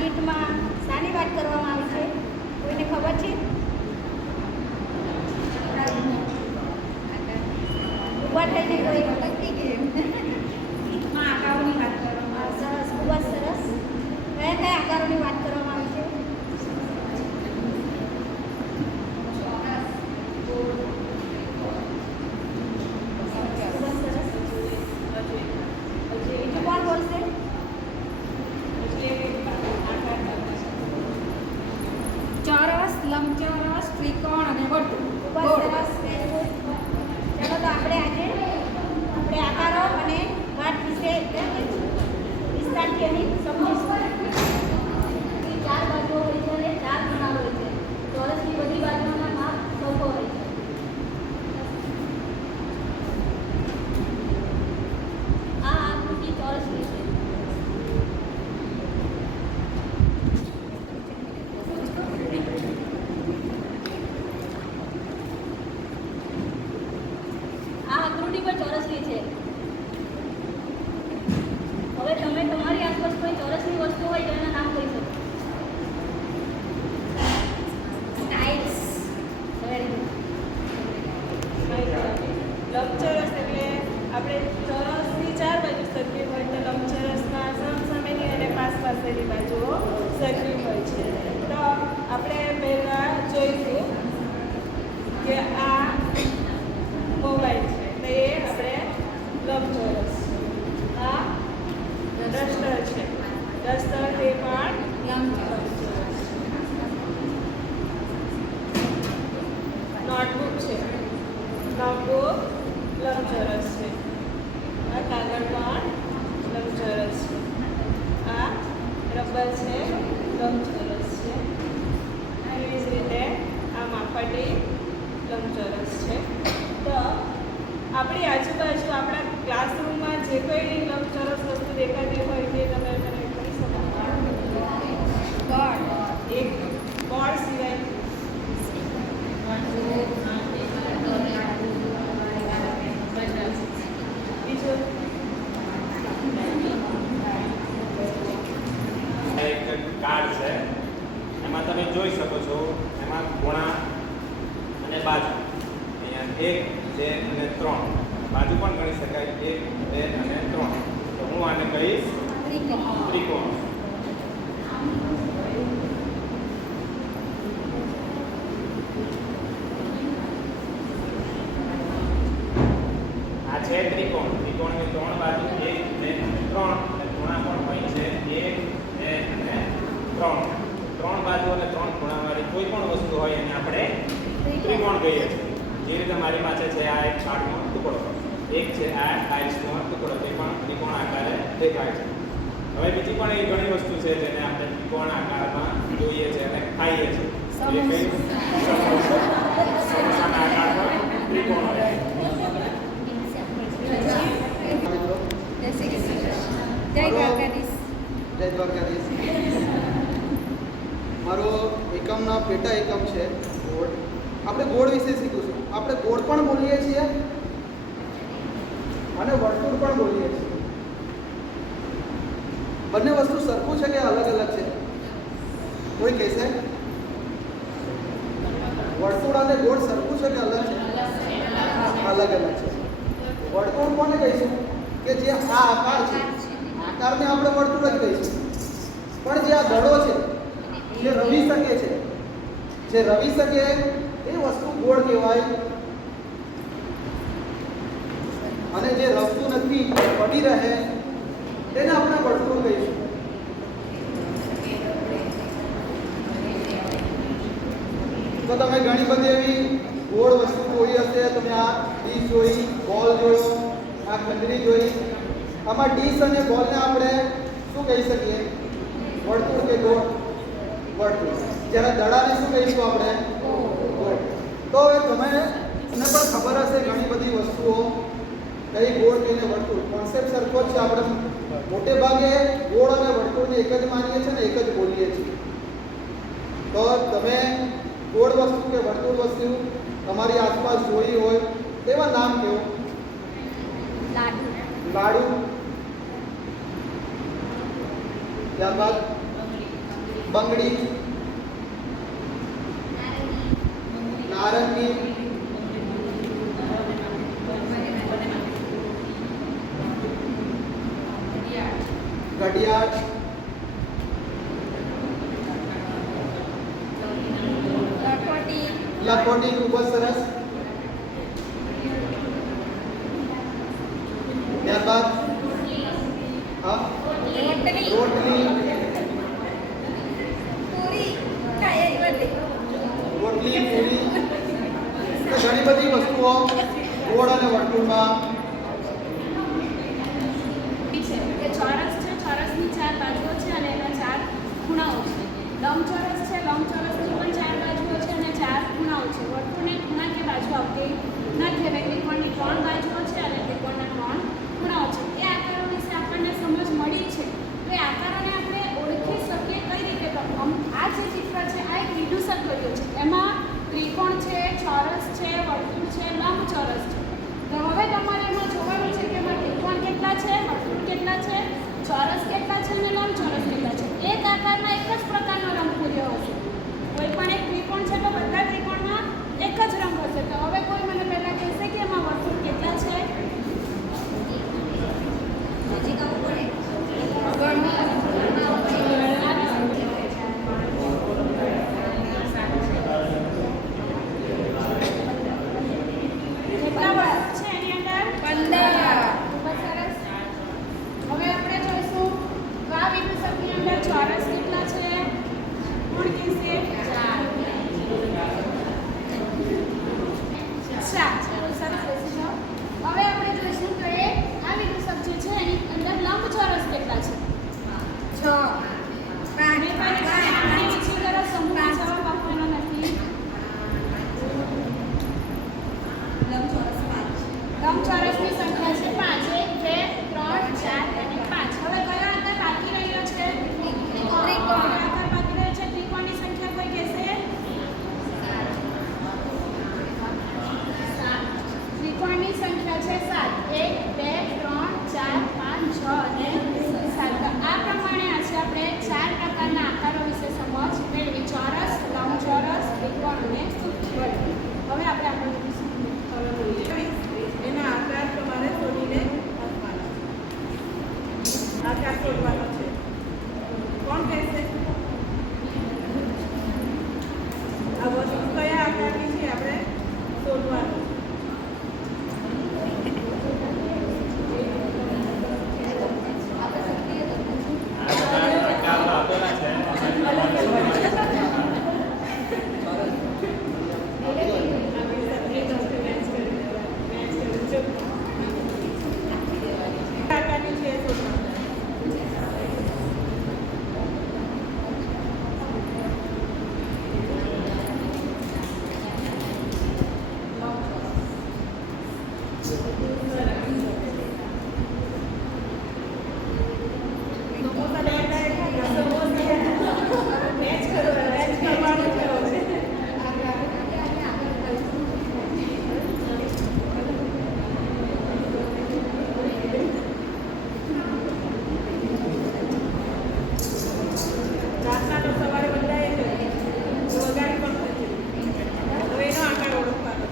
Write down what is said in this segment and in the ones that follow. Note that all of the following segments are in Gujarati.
ગીતમાં શાની વાત કરવામાં આવી છે? કોઈને ખબર છે? ઊભા થઈને કોઈ ગીતમાં આકારોની વાત કરવામાં આવે. સરસ, ખૂબ જ સરસ. કયા કયા આકારોની વાત કરવામાં આવી છે? ચોરસ, લંબચોરસ, ત્રિકોણ અને વર્તુળ. ચલો તો આપણે આજે આકારો અને વાત વિશે વિસ્તારથી અહીં સમજીશું. ચાર બાજુઓ હોય છે અને ચાર ખૂણા હોય છે. ચોરસની બધી બાજુઓના માપ સરખો હોય છે. આ આકૃતિ ચોરસની છે. ચોરસની છે. હવે તમે તમારી આસપાસ કોઈ ચોરસની વસ્તુ હોય તો એના નામ કહી શકો. ટાઇલ્સ. લંબચોરસ એટલે આપણે ચોરસની ચાર બાજુ સરખી હોય તો લંબચોરસમાં સામેની અને પાસેની બાજુઓ સરખી હોય છે. તો આપણે પહેલાં જોઈશું કે આ મોબાઈલ છે. એ આપણે લંબચોરસ. આ ડસ્ટર છે. ડસ્ટર એ પણ લંબચોરસ. નોટબુક છે. નોટબુક લંબચોરસ છે. આ કાગળ પણ લંબચોરસ છે. આ રબર છે, લંબચોરસ છે. એવી જ રીતે આ માપપટ્ટી લંબચોરસ છે. તો આપણી આજુબાજુ આપણા ક્લાસરૂમમાં જે કોઈ લંબચોરસ વસ્તુ દેખાતી હોય તે તમે મને કહી શકો. બોર્ડ. એક બોર્ડ સિવાય બીજું એક કાર્ડ છે. એમાં તમે જોઈ શકો છો એમાં ખૂણા અને બાજુ. અહીંયા 1, 2 અને 3 બાજુ પણ ગણી શકાય. 1, 2 અને 3. તો હું આને કહીશ ત્રિકોણ. આ છે ત્રિકોણ. ત્રિકોણની 3 બાજુ 1, 2 અને 3 અને ખૂણા પણ હોય છે 1, 2 અને 3. 3 બાજુ અને 3 ખૂણાવાળી કોઈ પણ વસ્તુ હોય એને આપણે ત્રિકોણ કહીએ છીએ. જે રીતે મારી પાસે છે આ એક છાડનો ટુકડો, એક છે આ ટાઇલ્સનો ટુકડો, તે પણ ત્રિકોણ આકારે દેખાય છે. હવે બીજી પણ એવી ઘણી વસ્તુ છે જેને આપણે ત્રિકોણ આકારમાં જોઈએ છીએ અને ખાઈએ છીએ. સમોસાના આકારમાં ત્રિકોણ હોય છે. જય દ્વારકાધીશ. મારો એકમના પેટા એકમ છે ગોળ. આપણે ગોળ વિશે શીખીશું. આપણે ગોળ પણ બોલીએ છીએ અને વર્તુળ પણ બોલીએ છીએ. બંને વસ્તુ સરખું છે કે અલગ અલગ છે? કોઈ કહેશે વર્તુળ અને ગોળ સરખું છે કે અલગ છે? અલગ અલગ છે. વર્તુળ કોને કહીશું? કે જે આ આકાર છે, આકારને આપણે વર્તુળ જ કહીશું. પણ જે આ દડો છે જે રમી શકે છે, જે રમી શકે એ વસ્તુ ગોળ કહેવાય. અને જે રમતું નથી, પડી રહે, તેને આપણે વર્તુળ કહીશું. તો તમે ઘણી બધી એવી ગોળ વસ્તુ જોઈ હશે. તમે આ ડીશ જોઈ, બોલ જોયો, આ ખંડરી જોઈ. આમાં ડીશ અને બોલને આપણે શું કહી શકીએ? વર્તુળ કે ગોળ? વર્તુળ. જ્યારે દડાને શું કહીશું આપણે? ગોળ. તો હવે તમને પણ ખબર હશે ઘણી બધી વસ્તુઓ કઈ ગોળ કઈને વર્તુળ. કોન્સેપ્ટ સરખો જ છે. આપણે મોટે ભાગે ગોળ અને વર્તુળને એક જ માનીએ છીએ ને એક જ બોલીએ છીએ. તો તમે ગોળ વસ્તુ કે વર્તુળ વસ્તુ તમારી આસપાસ જોઈ હોય તેવા નામ કેવો? લાડુ. ત્યારબાદ બંગડી, નારંગી, ઘડિયાળ, લખોટી ખૂબ જ સરસ. ત્યારબાદ હા રોટલી, રોટલી, પૂરી. તો ઘણી બધી વસ્તુઓ ગોળ અને વર્તુળમાં કે ચોરસ છે, ચોરસની 4 બાજુઓ છે અને એના 4 ખૂણાઓ છે. લંબચોરસ છે, લંબચોરસની પણ 4 બાજુઓ છે અને 4 ખૂણાઓ છે. વર્તુળની ખૂણા કે બાજુ આવતી નથી અને ત્રિકોણની 3 બાજુઓ છે અને ત્રિકોણના 3 ખૂણાઓ છે. એ આકારો વિશે આપણને સમજ મળી છે. તો એ આકારોને આપણે ઓળખી શકીએ કઈ રીતે? તો આ જે ચિત્ર છે આ એક વિદૂષક દોર્યો છે. એમાં ત્રિકોણ છે, ચોરસ છે, વર્તુળ છે, લંબચોરસ છે. તો હવે તમારે એમાં જોવાનું છે કે એમાં ત્રિકોણ કેટલા છે, વર્તુળ કેટલા છે, ચોરસ કેટલા છે અને લંબચોરસ કેટલા છે. એક આકારના એક જ પ્રકારનો રંગ પૂર્યો હશે. કોઈ પણ એક ત્રિકોણ છે તો બધા ત્રિકોણમાં એક જ રંગ હશે. તો હવે કોઈ મને પહેલા કહેશે કે એમાં વર્તુળ કેટલા છે? કેટલા વર્તુળ છે એની અંદર? 15. ખૂબ જ સરસ. હવે આપણે જોઈશું તો આ વિદૂષકની અંદર ચોરસ કેટલા છે? કોણ કહેશે? 4. સરસ બેસી જાઓ. હવે આપણે જોઈશું તો એ આ વિદૂષક જે છે એની અંદર લંબચોરસ કેટલા છે? 6. આપણે નીચે જરા સમૂહ જવાબ આપવાનો નથી. લંબચોરસની સંખ્યા છે 5. 1, 2, 3, 4 અને 5. હવે કયો આકાર બાકી રહ્યો છે? ત્રિકોણ. આકાર બાકી રહ્યો છે. ત્રિકોણની સંખ્યા કોઈ કહેશે? 7. ત્રિકોણની સંખ્યા છે 7. 1, 2, 3, 4, 5, 6 અને 7. આ પ્રમાણે આજે આપણે 4 પ્રકારના આકારો વિશે સમજ મેળવી: ચોરસ, લંબચોરસ, ત્રિકોણ અને વર્તુળ. હવે આપણે આગળ વધીશું. એના આકાર તમારે શોધીને આપવાના. આકાર શોધવાનો છે. કોણ કહેશે? આ વસ્તુ કયા આકારની છે આપણે શોધવાનું. આકારની છે શોધવાનું. રાતના તો સવારે બંધાય છે, વગાડી પણ થશે. હવે એનો આકાર ઓળખવાનો.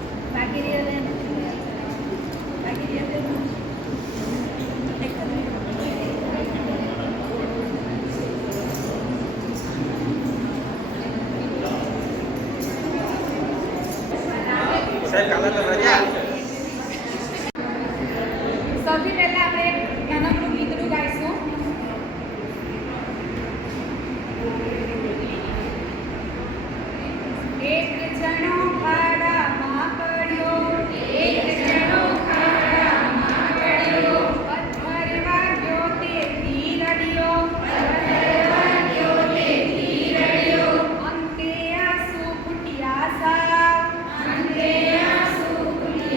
સૌથી પહેલા આપણે એક નાનકડું ગીતડું ગાઈશું. એક જણો ખાડામાં પડ્યો, એક જણો ખાડામાં પડ્યો, પથ્થર વાગ્યો તેથી રડ્યો, પથ્થર વાગ્યો તેથી રડ્યો, અંતે આંસુ ફૂટ્યા સાવ, અંતે આંસુ ફૂટ્યા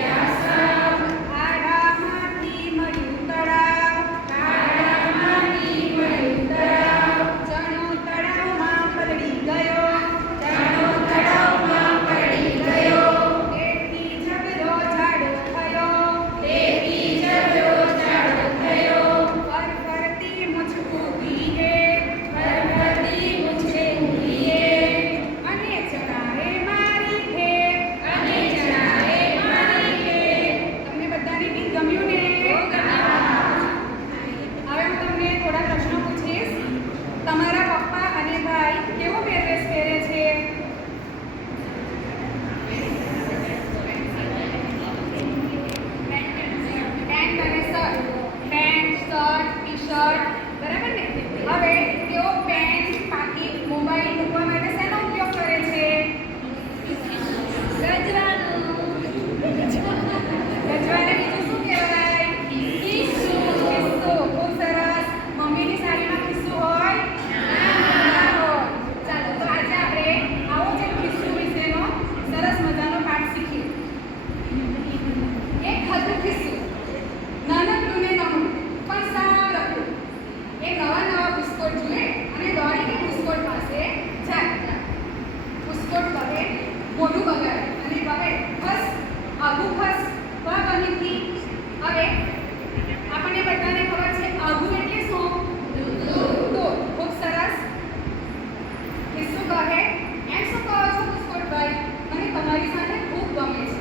તમારી સાથે ખૂબ ગમે છે.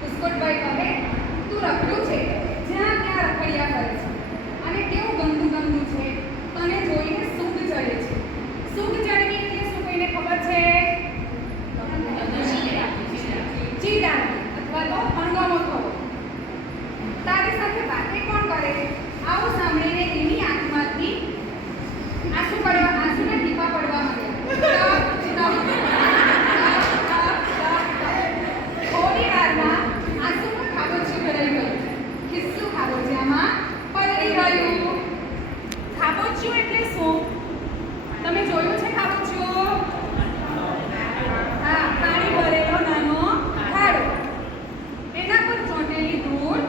બુસ્કોટભાઈ કહે, તું રખડ્યું છે, જ્યાં ત્યાં રખડ્યા કરે છે, અને કેવું ગંદુ ગંદુ છે, તને જોઈને સૂંઘ ચડે છે. સૂંઘ ચડવી એટલે શું કોઈને ખબર છે? ચીડ આવવી અથવા તો હંગામો થવો. તારી સાથે વાતે કોણ કરે? આવું સાંભળીને એની આંખમાંથી આંસુના ટીપા પડવા માંડ્યા. થોડી વારમાં આંસુનું ખાબોચિયું ભરાઈ ગયું. ખિસ્સું ખાબોચિયામાં પલળી ગયું. ખાબોચિયું એટલે શું? તમે જોયું છે ખાબોચિયું? હા, પાણી ભરેલો નાનો ખાડો. એના પર ચોંટેલી ધૂળ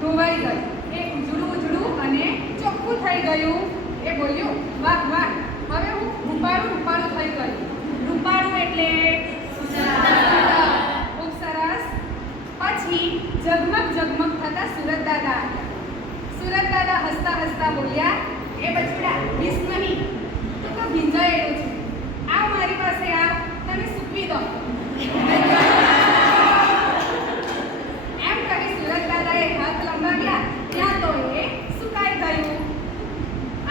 ધોવાઈ ગઈ. એ ઉજળું અને ચોખ્ખું થઈ ગયું. એ બોલ્યું, વાહ વાહ, હવે હું રૂપાળું થઈ ગયું. રૂપાળું એટલે ખૂબ સરસ. પછી ઝગમગ થતા સુરત દાદા આવ્યા. સુરત દાદા હસતા બોલ્યા, એ બચડા વીસ નહીં, તું તો ભીંજાયેલું છે. આવ મારી પાસે, આવ, તને સૂકવી દઉં. એમ કહી સુરત દાદાએ હાથ લંબાવ્યા, ત્યાં તો એ સુકાઈ ગયું.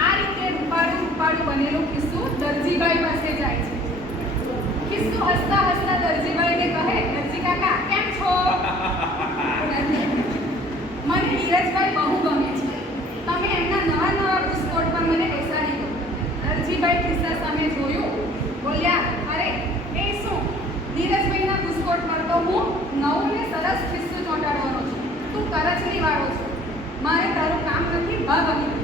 આ રીતે રૂપાળું બનેલું ખિસ્સું દરજીભાઈ પાસે જાય છે. ખિસ્સું હસતા દરજીભાઈને કહે, દરજી કાકા કેમ છો? મને નીરજભાઈ બહુ ગમે છે. તમે એમના નવા બુસ્કોટ પર મને બેસાડી દો. દરજીભાઈ ખિસ્સા સામે જોયું, બોલ્યા, અરે એ શું, નીરજભાઈના બુસ્કોટ પર તો હું નવું ને સરસ ખિસ્સું ચોંટાડવાનો છું. તું કરચલી વાળો છો. મારે તારું કામ નથી, ભાગ અહીં.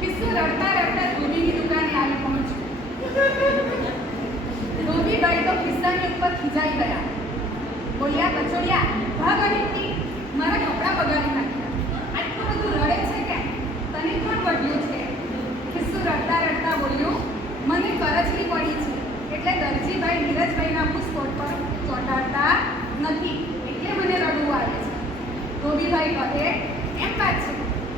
ખિસ્સું રડતા ધોબીની દુકાને આવી પહોંચ્યું. ધોબીભાઈ તો ખિસ્સાની ઉપર ખીજાઈ ગયા. બોલ્યા, કચોડિયા, ભાગ અહીંથી, મારા કપડાં બગાડી નાખ્યા. આટલું બધું રડે છે કે તને કોણ વઢ્યું છે? ખિસ્સું રડતા બોલ્યું, મને કરચલી પડી છે, એટલે દરજીભાઈ નીરજભાઈના બુસ્કોટ પર ચોંટાડતા નથી, એટલે મને રડવું આવે છે. ધોબીભાઈ કહે, એમ વાત છે,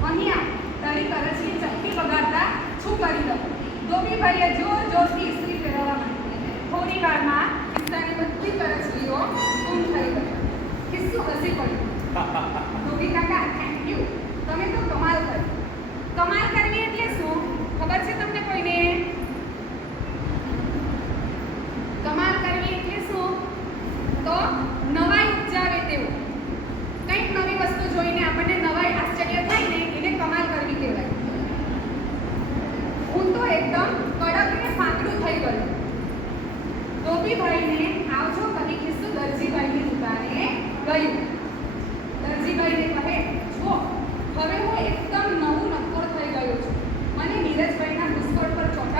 અહીં આવ, તારી કરચલી ચપટી વગાડતા શું કરી દઉં. ધોબીભાઈએ જોરથી ઇસ્ત્રી ફેરવવા માંડી. થોડી વારમાં ખિસ્સાની બધી કરચલીઓ ગુમ થઈ ગઈ. ખિસ્સું હસી પડ્યું. ધોબી કાકા, થેન્ક યુ, તમે તો કમાલ કરી. કમાલ કરવી એટલે શું ખબર છે તમને કોઈને? કમાલ કરવી એટલે શું? તો નવાઈ ઉપજાવે તેવું. કંઈક નવી વસ્તુ જોઈને આપણને નવાઈ આશ્ચર્ય થાય ને, એને કમાલ કરવી કહેવાય. હું તો એકદમ કડક ને ફાંકડું થઈ ગયું. ધોબીભાઈને આવજો કહી ખિસ્સું દરજીભાઈની દુકાને ગયું. દરજીભાઈને કહે, જો હવે હું એકદમ નવું નક્કોર થઈ ગયો છું. મને નીરજભાઈના બુસ્કોટ પર ચોંટાડવું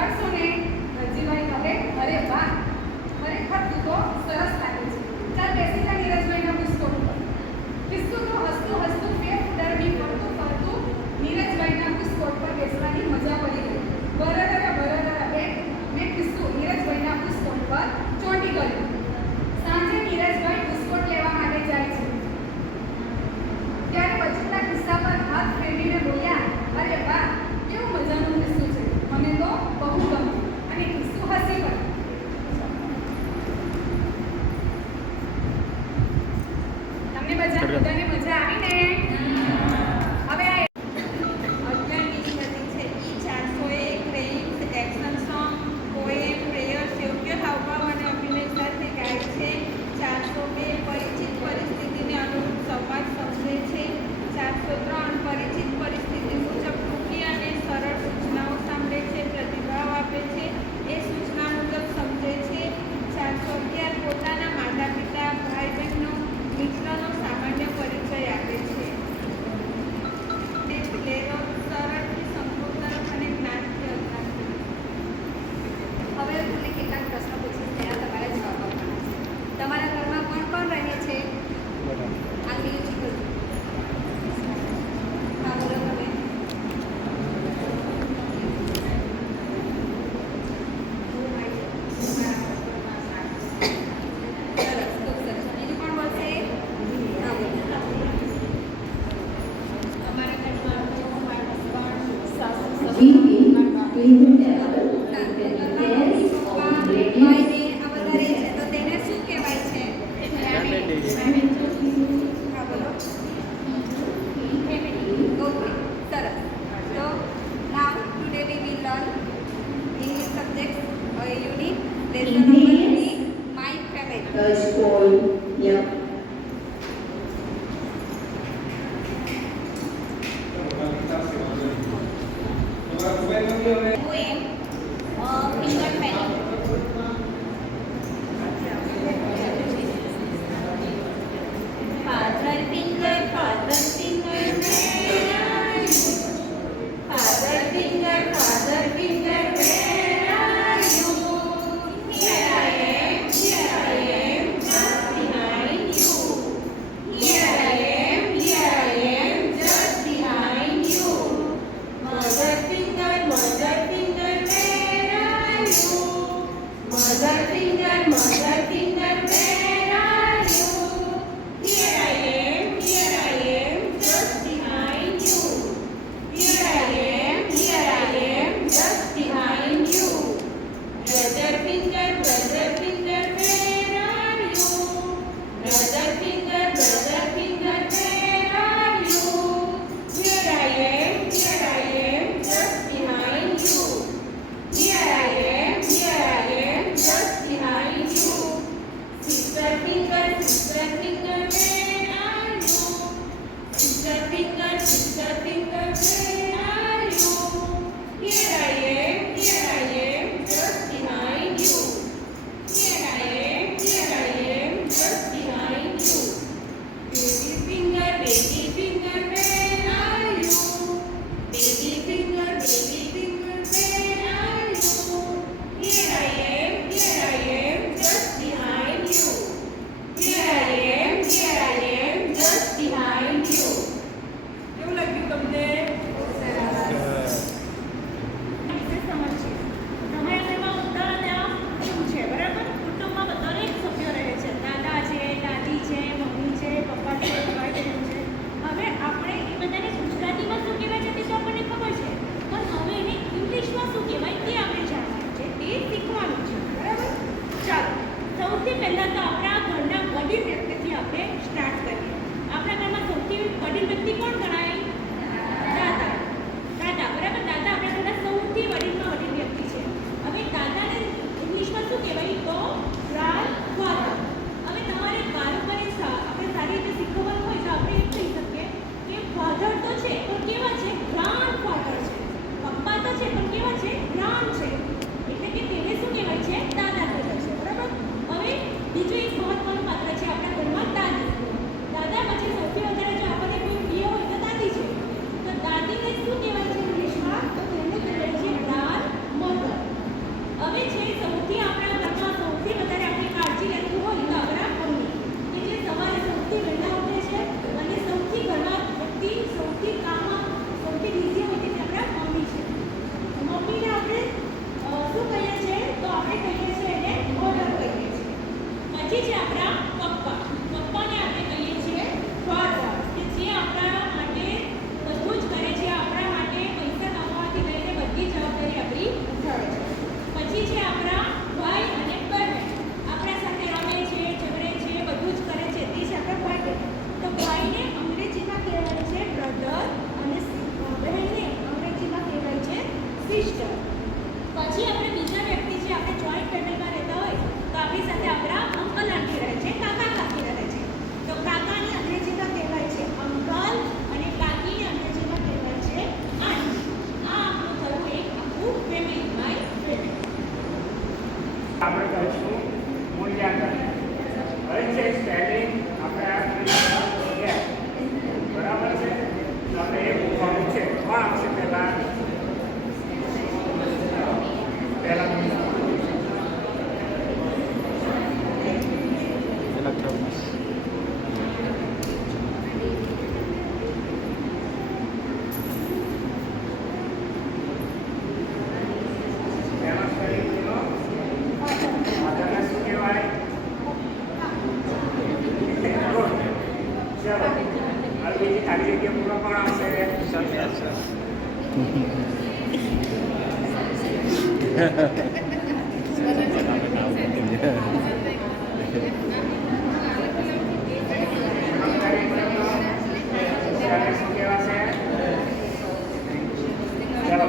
Lesson number 3, my family. School, yeah. Doing finger painting. Father finger, where are you? Father finger, where are you? Here I am, just behind you. Here I am, just behind you. Mother finger, where are you? Mother finger, where are you? Here I am, just behind you. Here I am, just behind you. Brother finger, where are you? Brother finger, where are you? Here I am, just behind you. Here I am, just behind you. Sister finger, where are you? Sister finger, where are you? Here I am, just behind you. Here I am, just behind you. Baby finger, where are you? Baby finger, where are you? Here I am, just behind you. Here I am, just behind you. કેવું લાગ્યું તમને? તમારા ઘરમાં ઉત્તરાયણ શું છે, બરાબર? કુટુંબમાં દરેક સભ્યો રહે છે. દાદા છે, દાદી છે, મમ્મી છે, પપ્પા છે, ભાઈ બહેન છે. હવે આપણે એ બધાને ગુજરાતીમાં શું કહેવાય છે તે તો આપણને ખબર છે, પણ હવે એને ઇંગ્લિશમાં શું કહેવાય તે આપણે જાણવાનું છે, તે શીખવાનું છે, બરાબર? ચાલો, સૌથી પહેલાં તો આપણા ઘરના વડીલ વ્યક્તિથી આપણે સ્ટાર્ટ કરીએ. આપણા ઘરમાં સૌથી વડીલ વ્યક્તિ કોણ ગણાય? દાદા. બરાબર? દાદા આપણા ઘરના સૌથી વડીલમાં વડીલ વ્યક્તિ છે. હવે દાદાને ઇંગ્લિશમાં શું કહેવાય? તો ગ્રાન્ડફાધર. હવે તમારે બાળકોને આપણે સારી રીતે શીખવવાનું હોય તો આપણે એમ કહી શકીએ કે ફાધર તો છે પણ કેવા છે? ગ્રાન્ડફાધર છે. પપ્પા તો છે પણ કેવા છે? ગ્રાન્ડ છે. એટલે કે તેને શું કહેવાય છે? દાદા કહેવાય છે. બરાબર? હવે બીજું એક મહત્વનું પાત્ર છે આપણા ઘરમાં દાદી. દાદા પછી સૌથી વધારે જો આપણને કોઈ પ્રિય હોય તો દાદી છે. તો દાદીને શું કહેવાય છે ઇંગ્લિશમાં? તો તેને કહેવાય છે ગ્રાન્ડમધર. હવે છે સૌથી આપણા ઘરમાં સૌથી વધારે આપણી કાળજી લેતું હોય તો આપણા મમ્મી, કે જે સવારે સૌથી વહેલા ઉઠે છે અને સૌથી ઘરમાં વ્યક્તિ સૌથી કામમાં સૌથી બિઝી હોય તે આપણા મમ્મી છે. મમ્મીને આપણે શું કહીએ છીએ? તો આપણે કહીએ છીએ એને મધર કહીએ છીએ. પછી છે આપણા પપ્પા. પપ્પાને આપણે કહીએ છીએ ફાધર, કે જે આપણા માટે બધું જ કરે છે, આપણા માટે પૈસા કમાવાથી લઈને બધી જવાબદારી આપણી ઉઠાવે છે. પછી છે આપણા ભાઈ અને બહેન. આપણા સાથે રમે છે, ઝઘડે છે, બધું જ કરે છે, તે છે આપણા ભાઈ બહેન. તો ભાઈને અંગ્રેજીમાં કહેવાય છે બ્રધર અને બહેનને અંગ્રેજીમાં કહેવાય છે સિસ્ટર. પછી આપણે બીજા વ્યક્તિ છે, આપણે જોઈન્ટ ફેમિલીમાં રહેતા હોય તો આપણી સાથે આપણા અંકલ આંટી રહે છે, કાકા કાકી રહે છે. તો કાકાને અંગ્રેજીમાં કહેવાય છે અંકલ અને કાકીને અંગ્રેજીમાં કહેવાય છે આંટી. આ આપણું થયું એક આખું ફેમિલી, માય ફેમિલી. આપણે કરીશું મૂલ્યાંકન. હવે છે સ્પેલિંગ આપણે આ બરાબર છે. તો આપણે એ પૂછવાનું છે કોણ આવશે પહેલા? પહેલા સ્પેલિંગ બોલો. આગળના શું કહેવાય? ચલો હવે બીજી ખાલી જગ્યા પૂરો કોણ આવશે? શું કહેવાશે? ચલો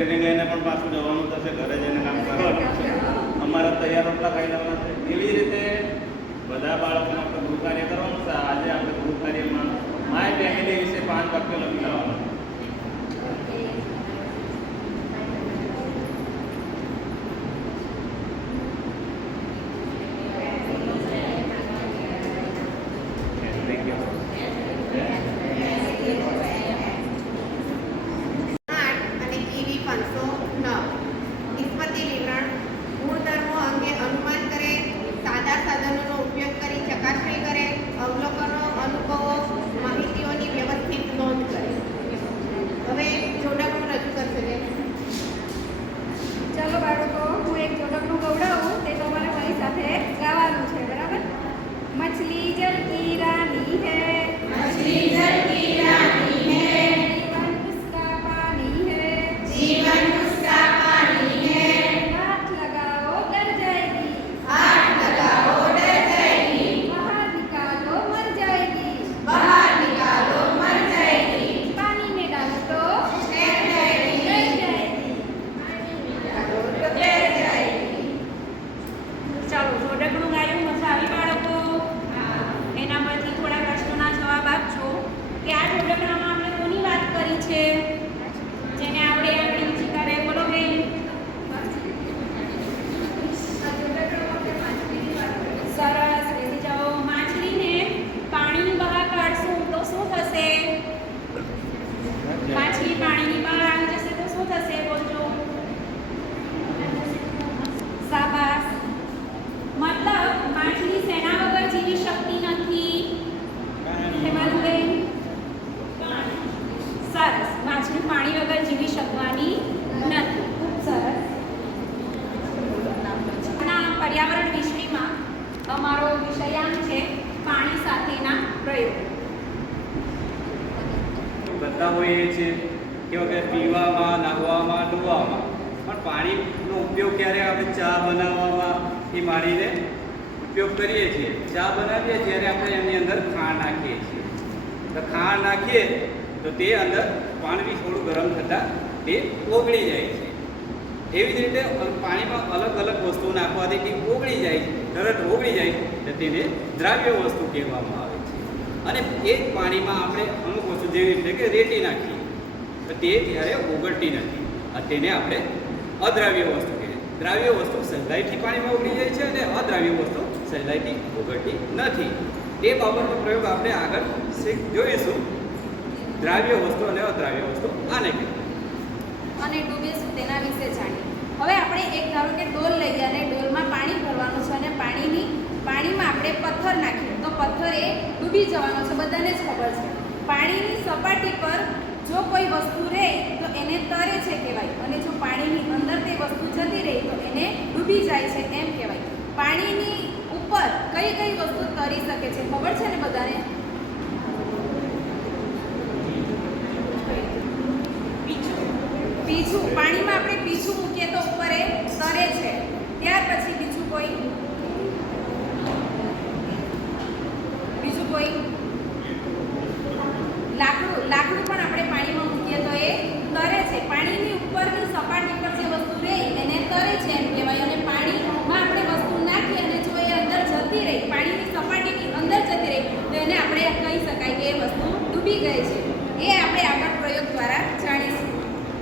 ટ્રેનિંગ લઈને પણ પાછું જવાનું થશે, ઘરે જઈને કામ કરવાનું છે, અમારા તૈયાર રોટલા ખાઈ લેવાના છે. એવી જ રીતે બધા બાળકોને આપણે ગૃહ કાર્ય કરવાનું છે. આજે આપણે ગૃહ કાર્યમાં માય ફેમિલી વિશે 5 વાક્યો લખી લાવવાના. અને ઈવી 509 નિષ્પત્તિ વિવરણ ગુણધર્મો અંગે અનુમાન કરે, સાદા સાધનોનો ઉપયોગ કરી ચકાસણી કરે, અવલોકનો, અનુભવો, માહિતીઓની વ્યવસ્થિત નોંધ કરે. હવે જોડકનું રજૂ કરશે બેન. ચાલો બાળકો, હું એક જોડકનું ગવડાવું તે તમારે મારી સાથે ગાવાનું છે, બરાબર? મછલી જલ કી રાની હૈ, મછલી જલ કી રાની હૈ, जीवन उसका पानी है, जीवन उसका पानी है, हाथ लगाओ डर जाएगी, हाथ लगाओ डर जाएगी, बाहर निकालो मर जाएगी, बाहर निकालो मर जाएगी, पानी में डालो तो तैर जाएगी, डर जाएगी. तैर जाएगी. ચાલો જોડકનું ગાયું, મજા આવી બાળકો? એના પરથી થોડા પ્રશ્નોના જવાબ આપજો કે આ જોડકણામાં આપણે કોની વાત કરી છે? જેને આવડે આપણે ઊંચી કરે, બોલો બેન. સરસ, બેસી જાઓ. માછલીને પાણીની બહાર કાઢશું તો શું થશે? માછલી પાણીની બહાર આવી જશે તો શું થશે? બોલજો. શાબાશ. મતલબ માછલી શેના વગર જીવી શકતી નથી? હેમાલબેન, સરસ. માછલી પાણી વગર જીવી શકવાની નથી. ખૂબ સરસ. આપણા પર્યાવરણ વિષયમાં અમારો વિષયાંક છે પાણી સાથેના પ્રયોગ. કરતા હોઈએ છીએ કેવો કે પીવામાં, નાહવામાં, ધોવામાં, પણ પાણીનો ઉપયોગ ક્યારે આપણે ચા બનાવવામાં એ માંડીને ઉપયોગ કરીએ છીએ. ચા બનાવીએ ત્યારે આપણે એની અંદર ખાંડ નાખીએ છીએ. તો ખાંડ નાખીએ તો તે અંદર પાણી થોડું ગરમ થતાં તે ઓગળી જાય છે. એવી જ રીતે પાણીમાં અલગ અલગ વસ્તુ નાખવાથી તે ઓગળી જાય છે, તરત ઓગળી જાય તો તેને દ્રાવ્ય વસ્તુ કહેવામાં આવે છે. અને એ જ પાણીમાં આપણે અમુક વસ્તુ જેવી રીતે કે રેતી નાખીએ તો તે ત્યારે ઓગળતી નથી. આ તેને આપણે અદ્રાવ્ય વસ્તુ કહીએ. દ્રાવ્ય વસ્તુ સહેલાઈથી પાણીમાં ઓગળી જાય છે અને અદ્રાવ્ય વસ્તુ સહેલાઈથી ઓગળતી નથી. તે બાબતનો પ્રયોગ આપણે આગળ જોઈશું. દ્રાવ્ય વસ્તુ અને અદ્રાવ્ય વસ્તુ આને કહીએ. અને ડૂબીશું તેના વિશે જાણીએ. હવે આપણે એક ધારો કે ડોલ લઈએ અને ડોલમાં પાણી ભરવાનું છે અને પાણીમાં આપણે પથ્થર નાખીએ તો પથ્થર એ ડૂબી જવાનો છે, બધાને જ ખબર છે. પાણીની સપાટી પર જો કોઈ વસ્તુ રહે તો એને તરે છે કહેવાય, અને જો પાણીની અંદર તે વસ્તુ જતી રહી તો એને ડૂબી જાય છે એમ કહેવાય. પાણીની ઉપર કઈ કઈ વસ્તુ તરી શકે છે ખબર છે ને બધાને? પીછું. પાણીમાં આપણે પીછું મૂકીએ તો ઉપર એ તરે છે. ત્યાર પછી બીજું કોઈ લાકડું પણ આપણે પાણીમાં મૂકીએ તો એ તરે છે. પાણીની ઉપરની સપાટી પર જે વસ્તુ રહે એને તરે છે એમ કહેવાય. અને પાણીમાં આપણે વસ્તુ નાખીએ અને જો એ અંદર જતી રહી, પાણીની સપાટીની અંદર જતી રહી તો એને આપણે કહી શકાય કે એ વસ્તુ ડૂબી ગઈ છે. એ આપણે આગળ પ્રયોગ દ્વારા જાણીશું.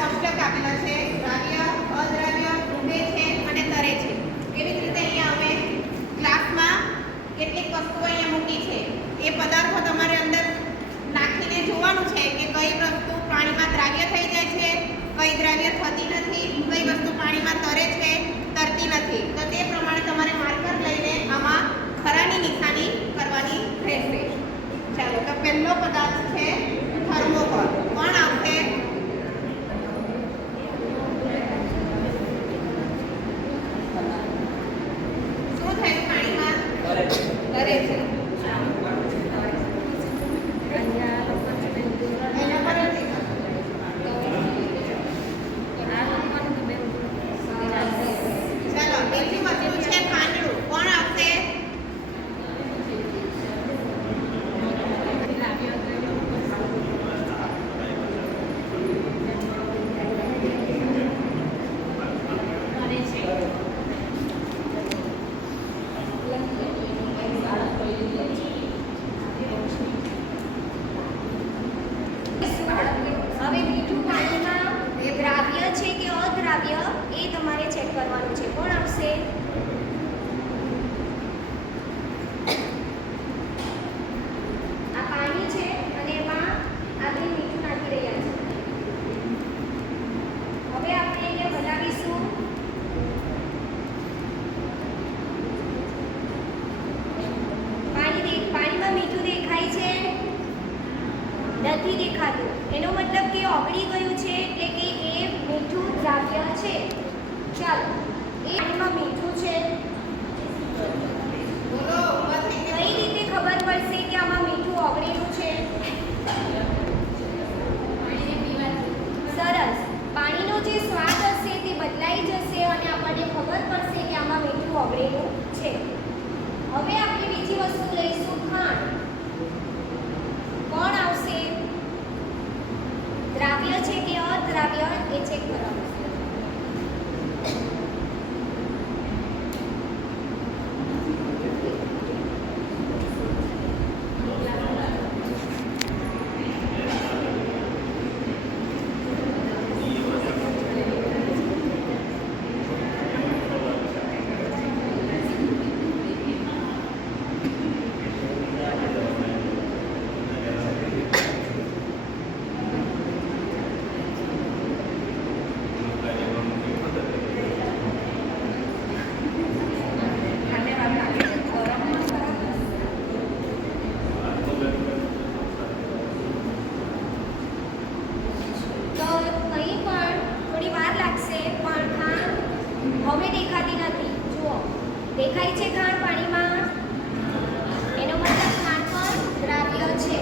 કોષ્ટક આપેલા છે, દ્રાવ્ય, અદ્રાવ્ય, ડૂબે છે અને તરે છે. એવી જ રીતે અહીંયા અમે ગ્લાસમાં કેટલીક વસ્તુઓ અહીંયા મૂકી છે. એ પદાર્થો તમારે અંદર નાખીને જોવાનું છે કે કઈ વસ્તુ પાણીમાં દ્રાવ્ય થઈ જાય છે, કઈ દ્રાવ્ય થતી નથી, કઈ વસ્તુ પાણીમાં તરે છે, તરતી નથી. તો તે પ્રમાણે તમારે માર્કર લઈને આમાં ખરાની નિશાની કરવાની રહેશે. ચાલો, તો પહેલો પદાર્થ છે થર્મોકોલ. કોણ આવશે? શું થયું પાણીમાં? તરે છે. એના પર જ એનો મતલબ કે ઓગળી ગયું છે એટલે કે એ મીઠું દ્રાવ્ય છે. ચાલો, એ પાણીમાં મીઠું છે. બોલો ઊભા થઈ કઈ જાઓ. રીતે ખબર પડશે કે આમાં મીઠું ઓગળેલું છે? સરસ. પાણીનો જે સ્વાદ હશે તે બદલાઈ જશે અને આપણને ખબર પડશે કે આમાં મીઠું ઓગળેલું છે. હવે આપણે બીજી વસ્તુ લઈશું, ખાંડ. કોણ આવશે? દ્રાવ્ય છે કે અદ્રાવ્ય એ ચેક કરવાનું. તો અહીં પણ થોડી વાર લાગશે, પણ ખાંડ હવે દેખાતી નથી. જુઓ, દેખાય છે ખાંડ પાણીમાં? એનો મતલબ ખાંડ પણ દ્રાવ્ય છે.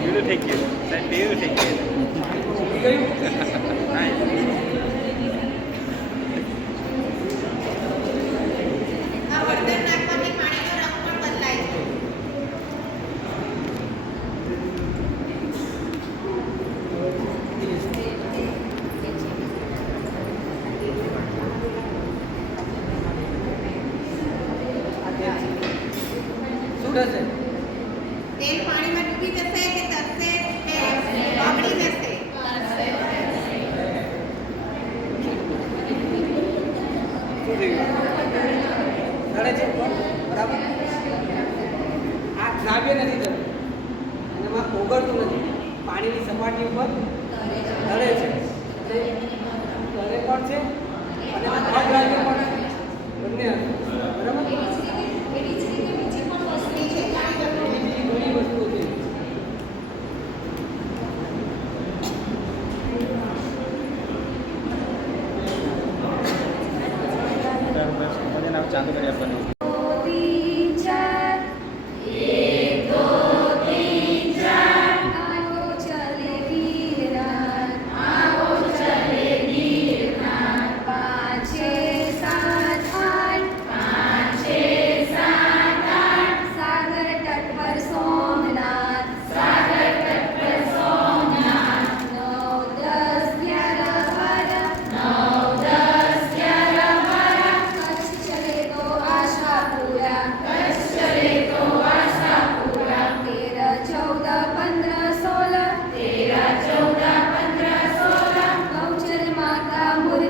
Beautiful, thank you. That beautiful, thank you. Nice. આ હળદર નાખવાથી પાણીનો રંગ પણ બદલાય છે. શું થશે? તેલ પાણીમાં ડૂબી જશે કે તરશે કે ઓગળી જશે? શું થઈ ગયું? નડે છે બરાબર? આ દ્રાવ્ય નથી થતું અને એમાં ઓગળતું નથી. પાણીની સપાટી ઉપર તરે છે. તરે પણ છે અને અદ્રાવ્ય પણ છે. બંને હશે. બરાબર? એવી જ રીતે બીજી પણ વસ્તુ છે. બીજી ઘણી વસ્તુઓ છે. ચાલુ કરી આપવાનું. સાગર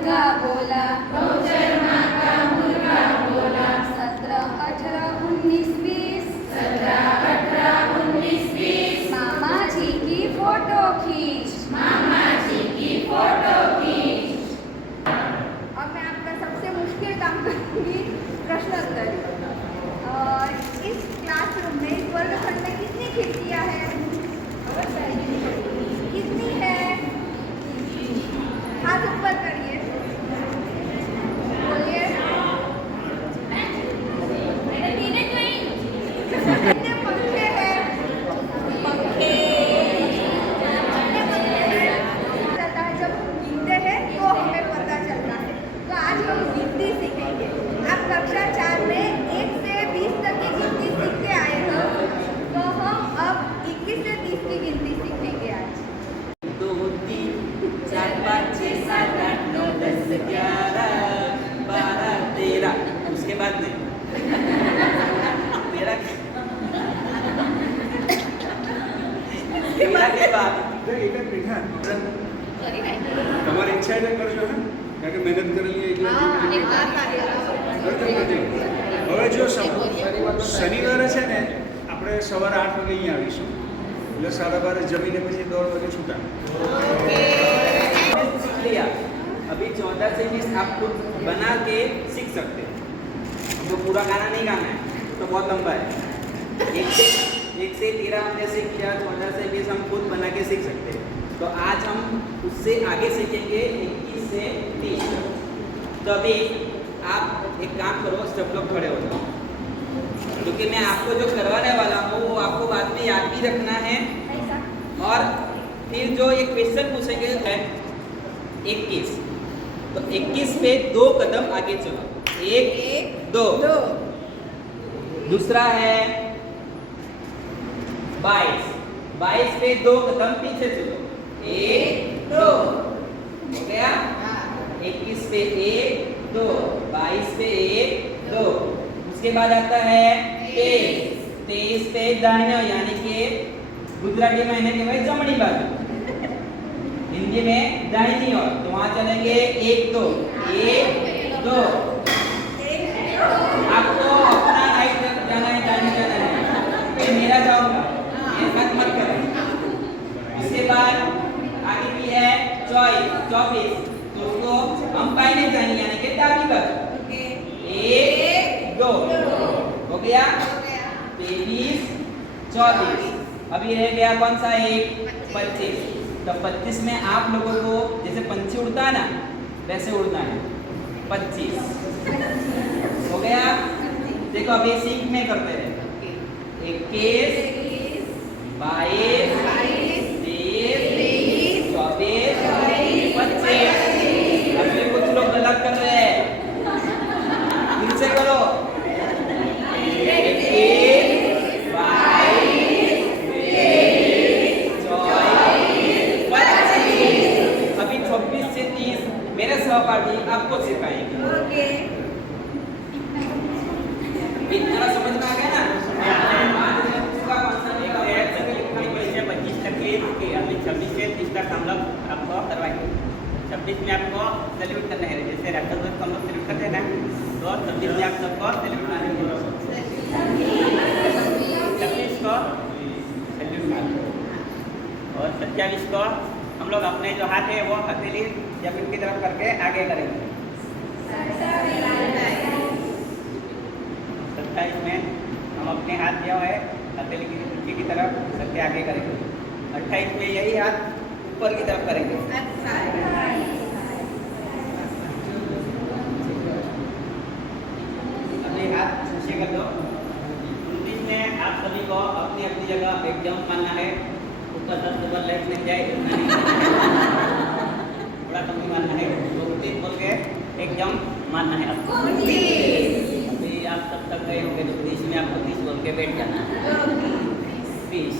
मुर्गा बोला, 17, 18, 19, 20, मामा जी की फोटो खींच। अब मैं आपका सबसे मुश्किल काम करूंगी, प्रश्नोत्तर। इस क्लासरूम में, इस वर्गखंड में कितनी खिड़कियां हैं? कितनी है? हाथ ऊपर करिए, बोलिए। कितने पंखे हैं? पंखे चलता है, जब हम गिनते हैं तो हमें पता चलता है। तो आज हम गिनती सीखेंगे। आप कक्षा 4 में 1 से 20 तक की गिनती सीख के आए हो, तो हम अब 21 से 30 की गिनती सीखेंगे आज। 2 3 4 5 6 7 8 9 10 11 12 13, उसके बाद नहीं 13 के बाद એક જ મિનિટ હા તમારી ઈચ્છા એટલે કરશો ને કારણ કે મહેનત કરેલી એટલે હવે જો શનિવારે છે ને આપણે સવારે 8 વાગે અહીંયા આવીશું એટલે 12:30 જમીને પછી 1:30 વાગે છૂટા सीख लिया। अभी 14 से 20 आप खुद बना के सीख सकते हैं। तो पूरा गाना नहीं गाना है, तो बहुत लंबा है। 1 से 13 हमने सीख लिया, 14 से 20 हम खुद बना के सीख सकते हैं। तो आज हम उससे आगे सीखेंगे 21 से 30। तो अभी आप एक काम करो, सब लोग खड़े हो जाओ, क्योंकि मैं आपको जो करवाने वाला हूँ वो आपको बाद में याद भी रखना है। और फिर जो एक क्वेश्चन पूछेंगे है 21, तो 21 पे 2 कदम आगे चलो, 1 2। दूसरा है 22 पे 2 कदम पीछे चलो, 1 2 हो गया। 21 पे 1 2, 22 पे 1 2। उसके बाद आता है 23 पे दाहिना, यानी कि गुजराती में इन्हें कहते हैं जमनी बाजू, हिंदी में दाहिनी ओर। तो वहां चलेंगे 1 2 1 2। आपको अपना राइट जाना है, दाहिनी जाना है, मैं मेरा जाऊंगा, ये बात मत करो। इसके बाद आगे भी है 24, तो उसको हम बाईं जानी यानी कि दाहिनी बाजू, 1 2 हो गया। 23 24, अभी रह गया कौन सा एक? 25। तो 25 में आप लोगों को जैसे पंछी उड़ता है ना, वैसे उड़ना है। 25 हो गया। देखो अभी सीख में करते हैं। 21 22 23 24 25। अभी कुछ लोग गलत कर रहे हैं, फिर से करो। 21 26 से 30 मेरे सहपाठी आपको सिखाएंगे। इतना समझ में आ गया ना? 25 तक के अभी 26 से 30 तक हम लोग आपको करवाएंगे। 26 में आपको सैल्यूट करना है, जैसे राष्ट्रध्वज को हम लोग सैल्यूट करते हैं ना, तो 26 में आप सबको सैल्यूट मारेंगे। 26 को सैल्यूट मारेंगे और 27 को हम लोग अपने जो हाथ है वो हथेली जमीन की तरफ करके आगे करेंगे। 27 में हम अपने हाथ जो है हथेली की नीचे की तरफ करके आगे करेंगे। 28 में यही हाथ ऊपर की तरफ करेंगे। अभी हाथ नीचे कर दो। 29 में आप सभी को अपनी अपनी जगह एक जंप मारना है। ऊपर 10 डबल लेफ्ट में जाए, थोड़ा कम मारना है। 29 बोल के एक जंप मारना है आपको। अभी आप तब तक गए होंगे तो 30 में आपको 30 बोल के बैठ जाना है। 30